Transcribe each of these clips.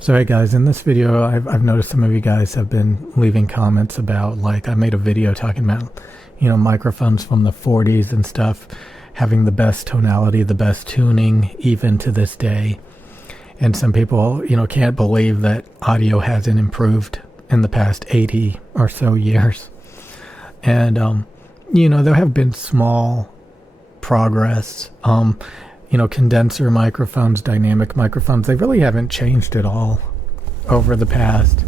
So hey guys, in this video I've noticed some of you guys have been leaving comments about, like, I made a video talking about, microphones from the 40s and stuff having the best tonality, the best tuning even to this day. And some people, can't believe that audio hasn't improved in the past 80 or so years. And there have been small progress. Condenser microphones, dynamic microphones, they really haven't changed at all over the past,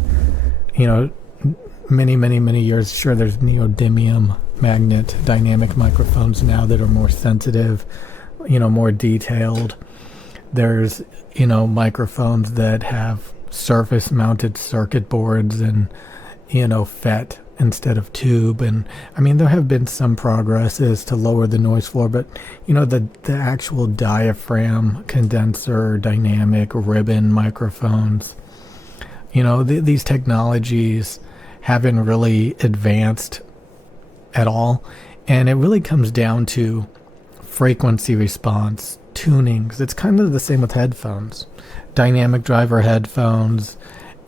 many years. Sure, there's neodymium magnet dynamic microphones now that are more sensitive, more detailed. There's, microphones that have surface mounted circuit boards and, FET instead of tube. And I mean, there have been some progresses to lower the noise floor, but the actual diaphragm condenser dynamic ribbon microphones, these technologies haven't really advanced at all. And it really comes down to frequency response tunings. It's kind of the same with headphones. Dynamic driver headphones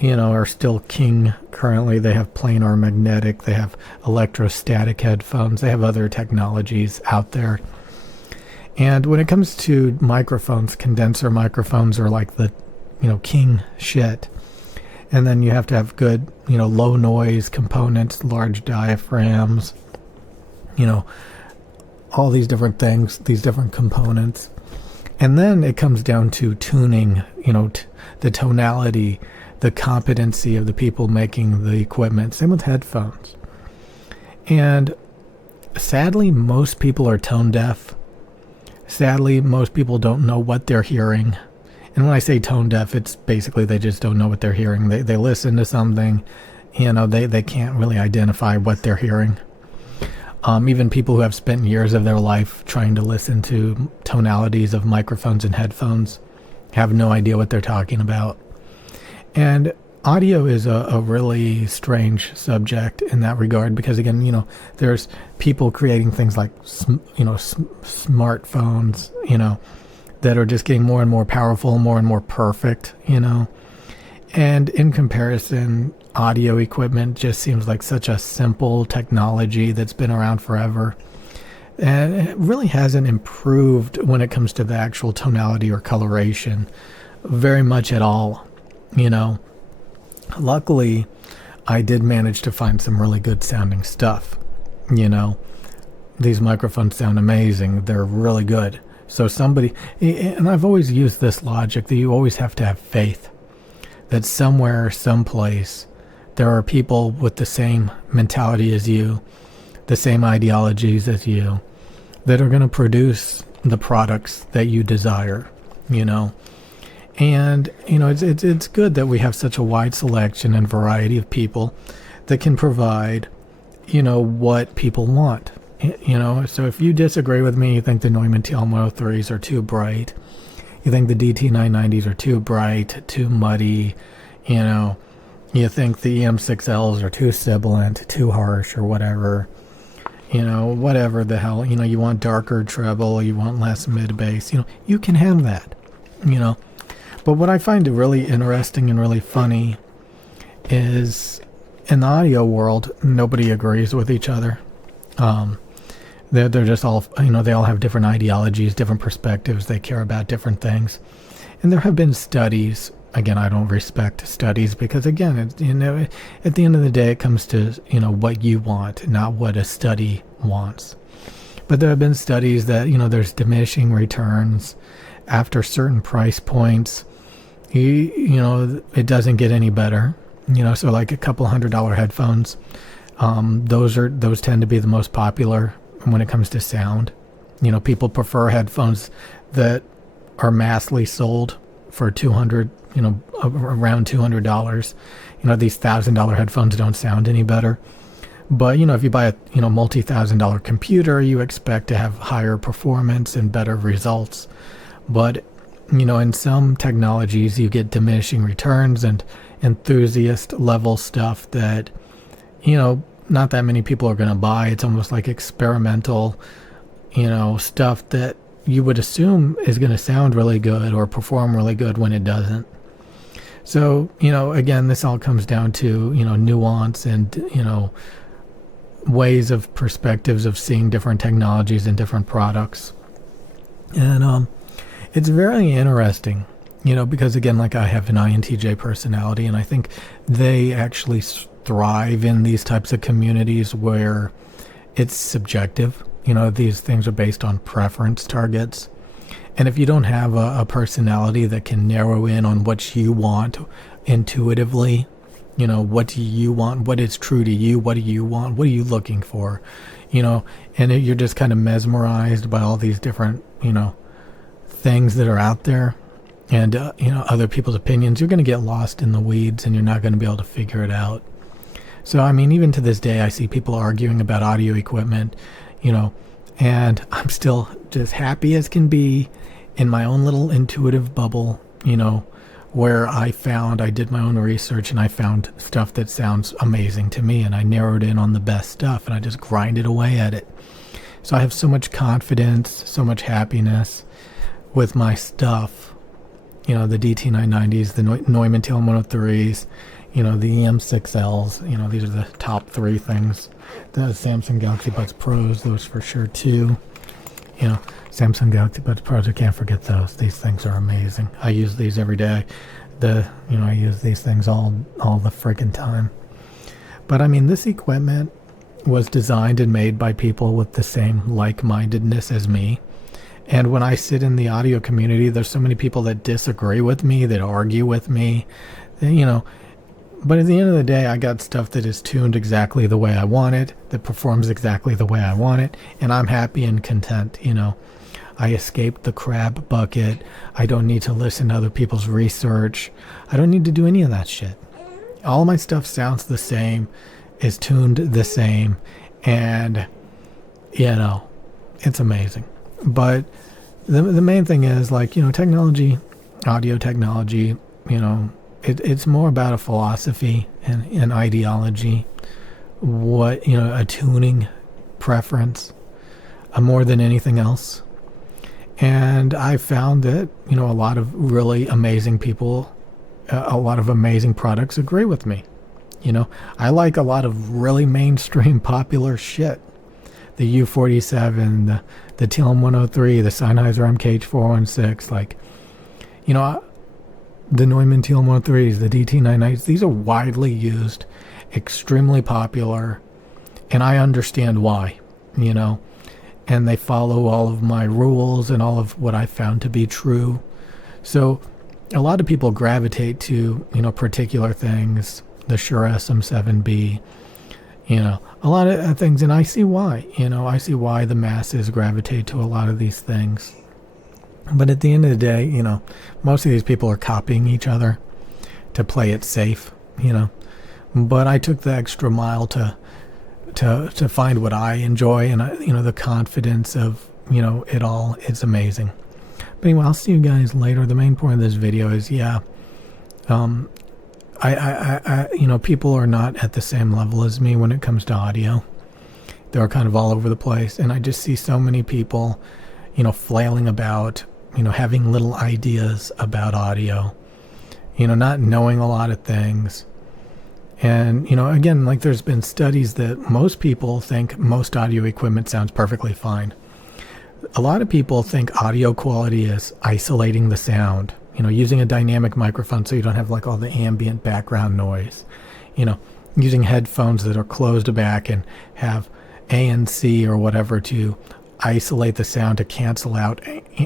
are still king currently. They have planar magnetic, they have electrostatic headphones, they have other technologies out there. And when it comes to microphones, condenser microphones are like the, king shit. And then you have to have good, low noise components, large diaphragms, all these different things, these different components. And then it comes down to tuning, the tonality, the competency of the people making the equipment. Same with headphones. And sadly, most people are tone deaf. Sadly, most people don't know what they're hearing. And when I say tone deaf, it's basically they just don't know what they're hearing. They listen to something, they can't really identify what they're hearing. Even people who have spent years of their life trying to listen to tonalities of microphones and headphones have no idea what they're talking about. And audio is a really strange subject in that regard, because again, there's people creating things like, smartphones, that are just getting more and more powerful, more and more perfect, And in comparison, audio equipment just seems like such a simple technology that's been around forever. And it really hasn't improved when it comes to the actual tonality or coloration very much at all. Luckily, I did manage to find some really good sounding stuff. These microphones sound amazing. They're really good. So and I've always used this logic that you always have to have faith that somewhere, someplace, there are people with the same mentality as you, the same ideologies as you, that are going to produce the products that you desire, And, it's good that we have such a wide selection and variety of people that can provide, what people want. So if you disagree with me, you think the Neumann TL103s are too bright, you think the DT990s are too bright, too muddy, you think the EM6Ls are too sibilant, too harsh, or whatever, whatever the hell, you want darker treble, you want less mid bass, you can have that, But what I find really interesting and really funny is in the audio world, nobody agrees with each other. They're just all, they all have different ideologies, different perspectives. They care about different things. And there have been studies. Again, I don't respect studies because, again, at the end of the day, it comes to, what you want, not what a study wants. But there have been studies that, there's diminishing returns after certain price points. It doesn't get any better. So like a couple $100 headphones, those tend to be the most popular when it comes to sound. People prefer headphones that are massively sold for $200, around $200. These $1,000 headphones don't sound any better. But, if you buy a, multi-$1,000 computer, you expect to have higher performance and better results. But, in some technologies, you get diminishing returns and enthusiast level stuff that, not that many people are going to buy. It's almost like experimental, stuff that you would assume is going to sound really good or perform really good when it doesn't. So, again, this all comes down to, nuance and, ways of perspectives of seeing different technologies and different products. And it's very interesting, because again, like I have an INTJ personality, and I think they actually thrive in these types of communities where it's subjective. These things are based on preference targets. And if you don't have a personality that can narrow in on what you want intuitively, what do you want? What is true to you? What do you want? What are you looking for? And you're just kind of mesmerized by all these different, things that are out there and, other people's opinions. You're going to get lost in the weeds and you're not going to be able to figure it out. So, I mean, even to this day, I see people arguing about audio equipment, and I'm still just happy as can be in my own little intuitive bubble, where I did my own research and I found stuff that sounds amazing to me, and I narrowed in on the best stuff and I just grinded away at it. So I have so much confidence, so much happiness with my stuff, the DT990s, the Neumann TL103s, the EM6Ls, these are the top three things. The Samsung Galaxy Buds Pros, those for sure too. Samsung Galaxy Buds Pros, I can't forget those. These things are amazing. I use these every day. I use these things all the friggin' time. But I mean, this equipment was designed and made by people with the same like-mindedness as me. And when I sit in the audio community, there's so many people that disagree with me, that argue with me, but at the end of the day, I got stuff that is tuned exactly the way I want it, that performs exactly the way I want it, and I'm happy and content, I escaped the crab bucket. I don't need to listen to other people's research. I don't need to do any of that shit. All my stuff sounds the same, is tuned the same, and, it's amazing. But the main thing is, technology, audio technology, it's more about a philosophy and an ideology, a tuning preference, more than anything else. And I found that, a lot of really amazing people, a lot of amazing products agree with me. I like a lot of really mainstream popular shit. The U47, the TLM103, the Sennheiser MKH416, the Neumann TL103s, the DT990s, these are widely used, extremely popular, and I understand why, and they follow all of my rules and all of what I found to be true. So a lot of people gravitate to, particular things, the Shure SM7B, a lot of things, and I see why, I see why the masses gravitate to a lot of these things. But at the end of the day, most of these people are copying each other to play it safe, But I took the extra mile to find what I enjoy, and the confidence of it all. It's amazing. But anyway, I'll see you guys later. The main point of this video is, I people are not at the same level as me when it comes to audio. They're kind of all over the place, and I just see so many people, flailing about, having little ideas about audio, not knowing a lot of things. And, again, there's been studies that most people think most audio equipment sounds perfectly fine. A lot of people think audio quality is isolating the sound, using a dynamic microphone so you don't have all the ambient background noise, using headphones that are closed back and have ANC or whatever to isolate the sound to cancel out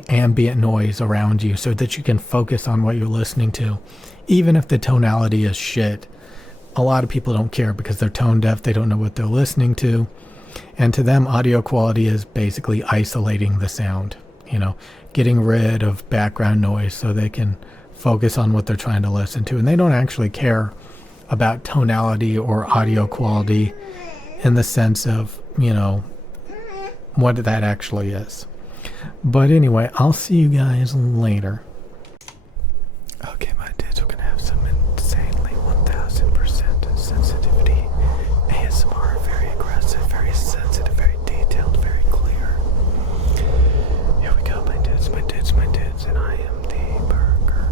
ambient noise around you so that you can focus on what you're listening to, even if the tonality is shit. A lot of people don't care because they're tone deaf. They don't know what they're listening to. And to them, audio quality is basically isolating the sound, getting rid of background noise so they can focus on what they're trying to listen to. And they don't actually care about tonality or audio quality in the sense of, what that actually is. But anyway, I'll see you guys later. Okay, my dudes, we're gonna have some insanely 1000% sensitivity ASMR, very aggressive, very sensitive, very detailed, very clear. Here we go, my dudes, and I am the burger.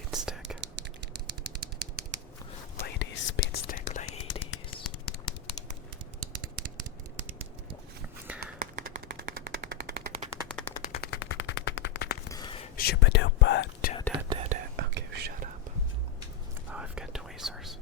speed stick. Ladies, speed stick, ladies. Shoopa doopa. Okay, shut up. Oh, I've got tweezers.